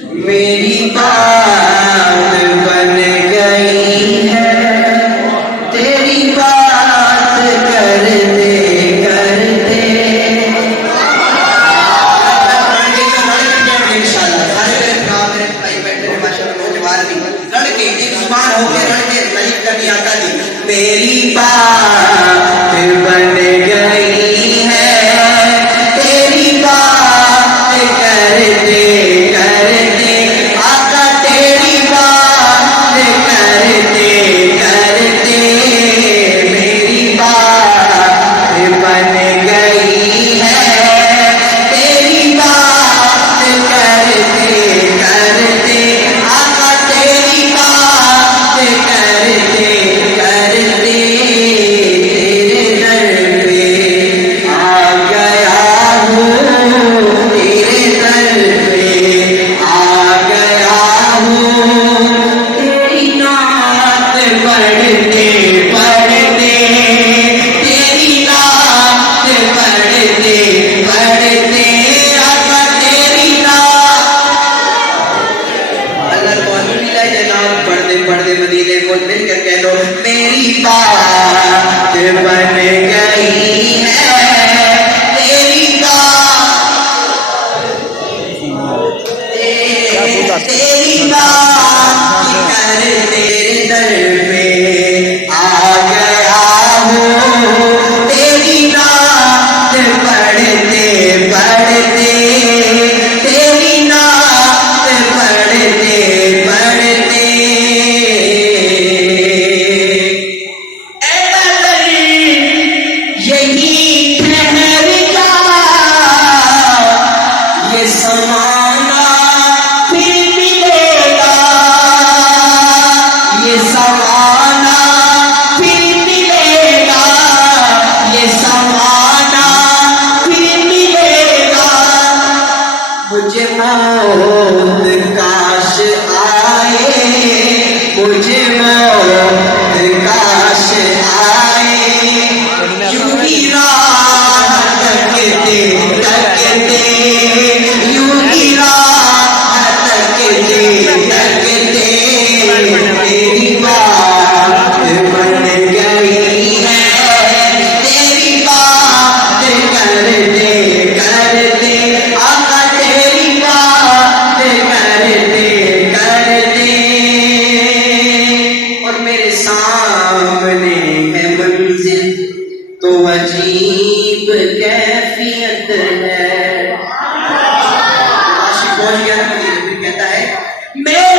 मेरी बात बन गई है तेरी बात करते करते। इंशाल्लाह सारे मेरे भाई बैठे हैं माशाल्लाह नौजवान भी लड़के एक जुबान हो गए लड़के नहीं कभी आता नहीं। मेरी बात बन गई है तेरी बात करते करते। आका तेरी बात करते करते मेरी बात बन गई है तेरी बात करते करते। आका तेरी बात करते करते तेरे दर पे आ गया हूँ तेरे दर पे आ गया हूँ। तेरी नात पढ़ते पढ़ते तेरी नात पढ़ते पढ़ते। आका तेरी नात अल्लाह को अल्हम्दुलिल्लाह जनाब पढ़ते पढ़ते मदीने को मिलकर कह दो मेरी बात बन गई है तेरी बात तेरी बात कर तेरे दर पे आ गया हूँ। तेरी नात पढ़ते पढ़ते तेरी नात पढ़ते पढ़ते। ऐ नज़र यही ठहर जा ये समाना फिर मिलेगा ये समाना फिर मिलेगा ये समाना फिर मिलेगा। मुझे मौत काश आए मुझे मौत काश आए। यूं ही राह तकते तकते यूं ही राह तकते तकते तेरी बात बन गई है तेरी बात करते करते। आका तेरी बात करते करते। और मेरे सामने है मंजिल तो अजीब कैफियत है। आशिक पहुंच गया फिर कहता है मैं